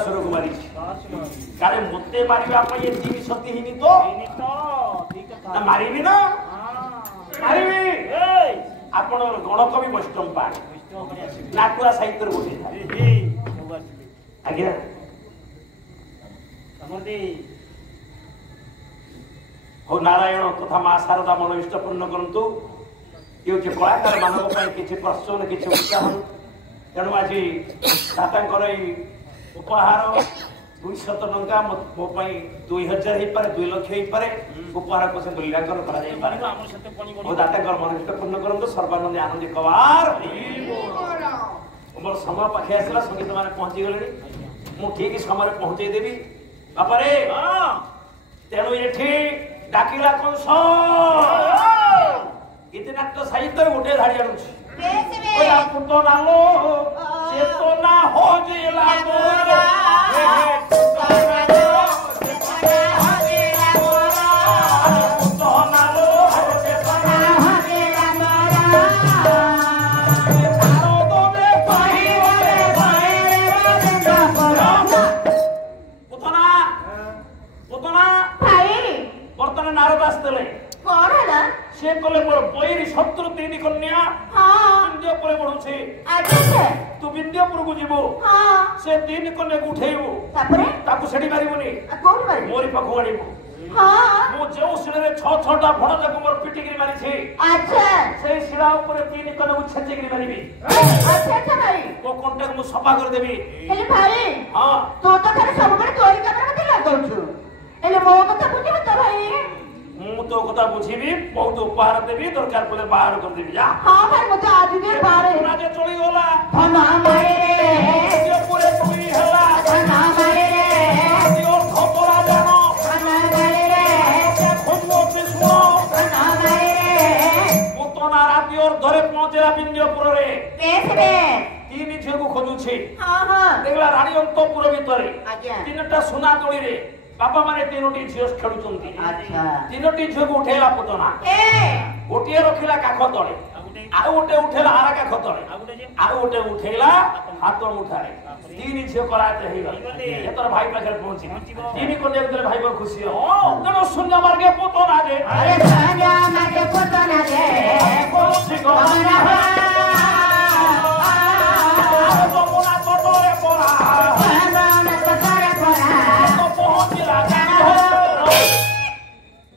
सुर को मारी कारे मते मारिबा पई जीव सतीहीनी तो ना मारिबी ना मारिबी आपण गणकवि वैष्णव पाठ नाकुआ साहित्य बोले आज्ञा हो नारायण तथा माँ शारदा मन इष्ट पूर्ण करंतु ये कलाकार मानव किसी प्रश्न किसी उत्साह तेणु आज दाता उपहार 200 टंका मो 2000 हो पारे 2 लाख हो पारे उपहार को मूल्यांकन कर दाता मन इष्ट पूर्ण करंतु सर्वानंद आनंद कवार मोर समय पाखे आसला संगीत मैंने पहुंची गले मु ठीक समय पहुंचे देवी बापारे तेणु ये डाकिला कंस गीतनाट्य साहित्य गोटे धाड़ी आनुची पुतना लो चेतना हो जिला नारद आसते से कले मोर बैरी शत्रु 3 कन्या विंध्यपुर बढ़ुछे तू विंध्यपुर को जीवो से 3 कन्या को उठेबो ताकू सेठी मारिबोनी मोरी पाखु आनिबो मो जो शिले 6-6टा फण जाको मोर पिटिगिरी मारी छे से शिला ऊपर 3 कन्या को छेचिगिरी मारिबी अच्छा भाई वो कोंटे को सफा कर देबी हेले भाई हां तो खाली सब बड़े चोरी करने मते लागौछु हेले मो कथा बुझिबो तो भाई मु तो कथा बुझीबी बहुत उपहार देबी दरकार पले बाहर कर देबी जा हां भाई मते आज दे बाहर ना जे चली गला धना मारे जे पूरे तुई हला धना मारे रे दियो खपरा जानो धना मारे रे जे खुनो बिस्मो धना मारे रे पुतना राती और धरे पहुंचेला विंध्यपुर रे बेसबे 3 झियो को खोजु छी हां हां देखला रानी अंतपुर भीतर आज्ञा 3टा सोना तोड़ी रे बापा माने 3टी झियो खेलुचंती अच्छा 3टी झियो को उठेला पुतना गोटिए रखिला काख तळे आ गोटे उठेला आरा काख तळे आ गोटे उठेला हाथ मुठारे 3 झियो कराते हे गले एतर भाई पाखर पहुंची 3 को देख भाई बहुत खुशी हो जनो शून्य मार्गे पुतना दे अरे शून्य मार्गे पुतना दे कोसी को ना जमुना तटरे परा जमुना तटरे परा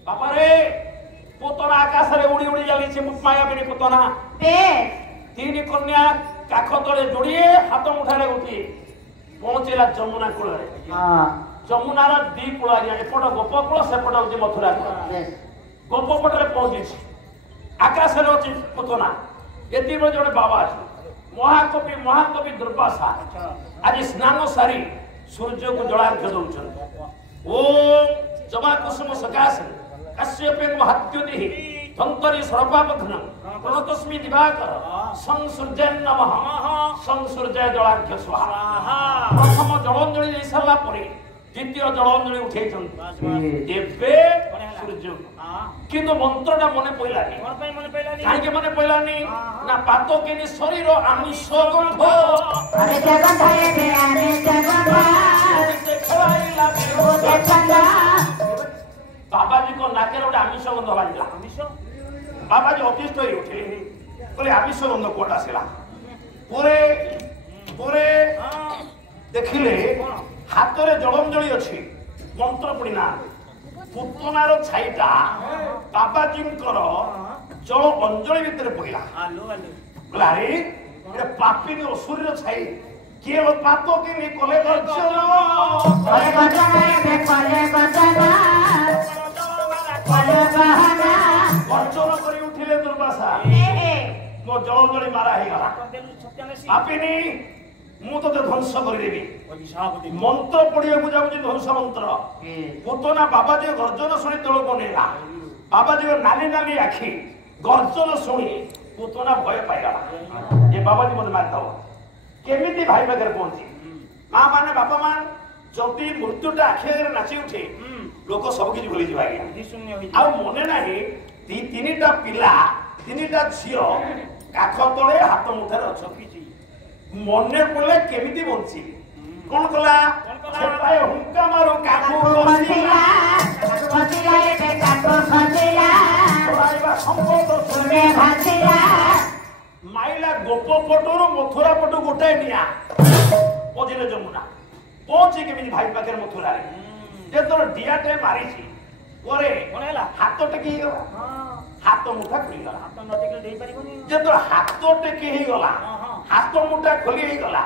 बापा रे पुतना आकाश रे उड़ी उड़ी जाली छे माया बिनी पुतना 3 कन्या काख तळे जोड़िए हाथ मुठारे उठी पहुंचेला जमुना कूल रे जमुना रा दी कूल आ एपट गोपकुल सेपट होची मथुरा गोपपट रे पहुंची आकाश रे होची पुतना एती में जोड़े बाबा अछि महाकवि दुर्वासा आज स्नान सारी सूर्य को जलार्घ्य दउछन ओम जमा कुसुम सकाश कश्यपेन महत्युति धंतरी सर्वपथन प्रणतस्मि दिवाकर संसूर्य नमः संसूर्य जलार्घ्य स्वाहा प्रथम जलांजलि दे सरला परे द्वितीय जलांजलि उठेछन एबे सूर्य किंतु मंत्रटा मने पइलानी काहे के मने पइलानी ना पातो केनी शरीर आमिष गंध अरे जगन धाये दे अरे जगन खलाइला बिरो देखंदा बाबा जी को नाके रे आमिष गंध बाजिला बाबा जी अतिष्ठ होई उठे बोले आमिष गंध कोटा सिला पूरे पूरे देखिले हाथ रे जलंजलि अछि मंत्र पडिना पुतनार छाईटा बाबाजी जल अंजलि भितर पड़ा अरे पापी असुर छाई किए पाप के कले गर्जन कर उठिले दुर्वासा मो जलंजलि मारा गला पापिनी मु तो ध्वंस करदेवी मंत्र पढ़िया को जाऊँ ध्वंस मंत्र पुतना बाबाजी गर्जन शुणी तल को नेला बाबाजी नाली नाली आखि गर्जन शुणी पुतना भय पाईगला ये बाबाजी मत मारद केमी भाई पाखे पहुंची माँ माने बापा मान जदि मृत्युटा आखि आगे नाची उठे लोक सबकि भूली जाए आ मने ना 3टा पिला 3टा झील काख तले हाथ मुठार अच्छा मने पड़े केमिति बंची कौन कला गोप पटरू मथुरा पटू गोटाए निया मझे जमुना पहुंची केमी भाई पाखे मथुरा जे तोर डियाटे मारी हाथ टेकी हाथ मुठा खुली जे तोर हाथ टेकी गला हाथ मुठा खोली गला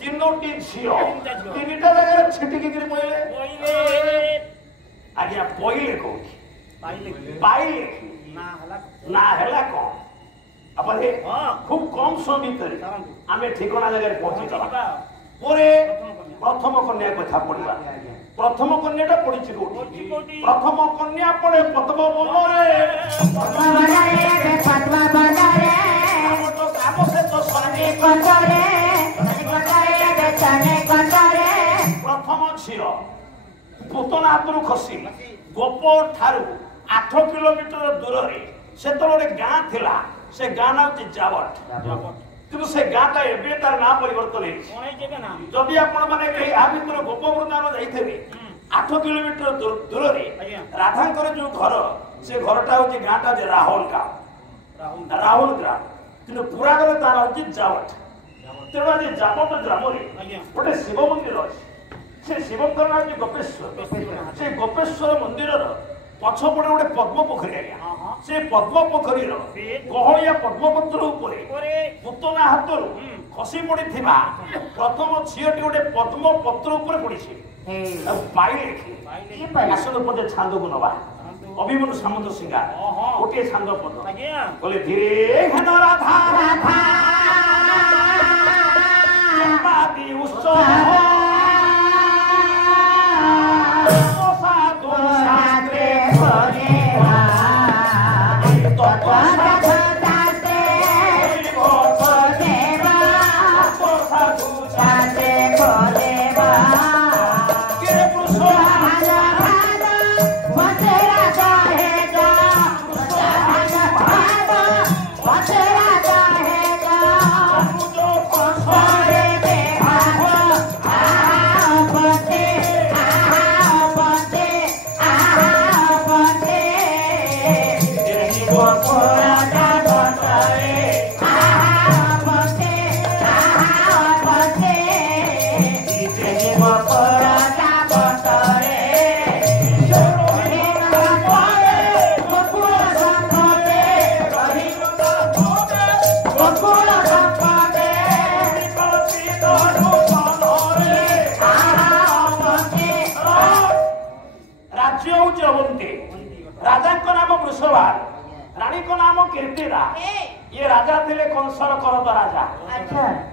तीनोटी झियो तीनटा जगह छिटिकी पड़े आज्ञा पहिले कौटी पाइले ना हला कौन अपन खूब कम समय भीतर आम ठिकाना जगह पहुंची गला प्रथम कन्या कथा पढ़ा प्रथम कन्या पड़ी प्रथम कन्या पड़े पद्म प्रथम झील पुतना हाथ खसी गोप ठारू 8 किलोमीटर दूर से गोटे गाँ थिला से गाँ ना हूँ जावट किंतु से गाँटा एबे तार ना परिवर्तन जदि आपण माने कहीं आ भीतर गोप वृंदावन जाइथे 8 किलोमीटर दूर रे राधांकर जो घर से घरटा हूँ गाँटा जे राहुल ग्राम किंतु पूरा गले तार हूँ जावट तेणु आज जावट ग्राम गोटे शिव मंदिर अच्छे से शिवंकर नाम गोपेश्वर से गोपेश्वर मंदिर पछपटे गोटे पद्म पोखरी आज्ञा से पद्म पोखरी गहलिया पद्मपत्र पुतना हाथ खसी पड़ी प्रथम झीटी गोटे पद्म पत्र पड़ी पाइले आसन पदे छांद को नवा अभिमन्यु सामंत सिंगार गोटे छांद पद बोले धीरे घन राधा उत्सव राजा को नाम वृषभार रानी को नाम कीर्तिरा ये राजा थे कंसर कर तो राजा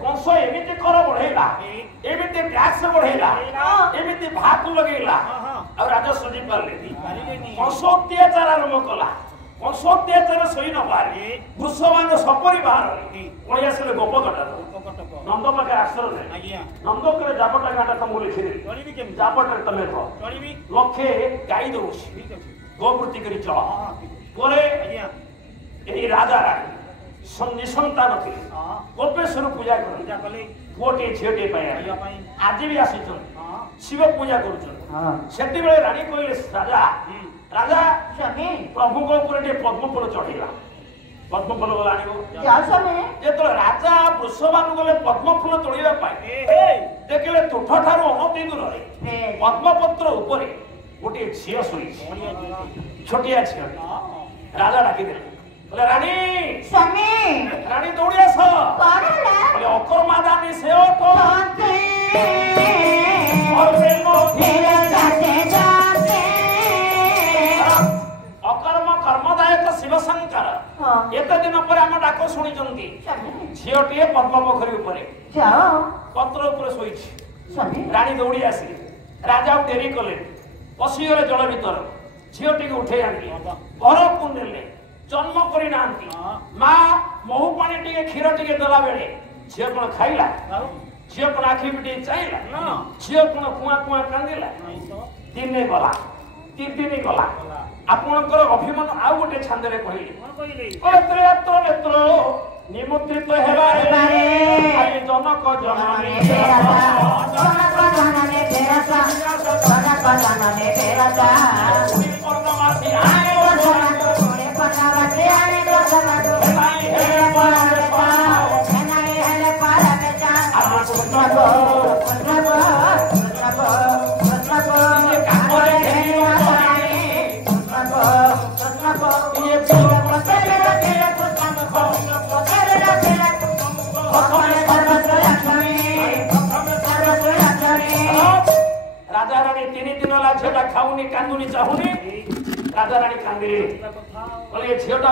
कंस एमती कर बढ़ेला एमती टैक्स बढ़ेला एमती भात लगेला और राजा सुझी पारे कंस अत्याचार आरंभ कला कंस अत्याचार सही न पारे वृषभान सपरिवार पड़े आसे गोपकटा नंद पाखे आश्रय नंद करे जापटा गाँटा तुमको लिखिदेवी जापटे तुम लक्षे गाई दौ गोवृत्ति करी चल राजा रानी निसंतान थे गोपेश्वर पूजा कले पुटे झीटे आज भी आसी शिव पूजा कर रानी कहले राजा राजा प्रभु पद्म फूल चढ़ेगा पद्म फूल गला राजा वृषभानु गले पद्म फूल तोड़ा देखिले तुठ ठार अनति दूर पद्मपत्र उपरे गोटे झील शोई छोटिया झील राजा डाकिदेले बोले रानी रानी दौड़ी आस अकर्मादानी से अकर्म कर्मदायक शिवशंकर एत दिन पर आम डाक शुणी झीटे पद्म पोखरी पत्र उपर शोई रानी दौड़ी आसी राजा डेरी कले पशिगले जल भीतर झीटी को उठे आनी घर को नेले जन्म करना माँ महू पानी टे क्षीर टे देला बेले झी कौन खाइला झी कौन आखि पिटे चाहला झी कौन कुआ कुआ कांदिला दिन गला 3 दिन गला आपणकर अभिमान आउ गोटे छांदरे कहले नेत्र निमंत्रित हेबारे जनक जननी କାନ୍ଦୁନି ଚାହୁଁନି ରାଜାରାଣୀ କାନ୍ଦିଲେ କହିଲେ ଏ ଝିଅଟା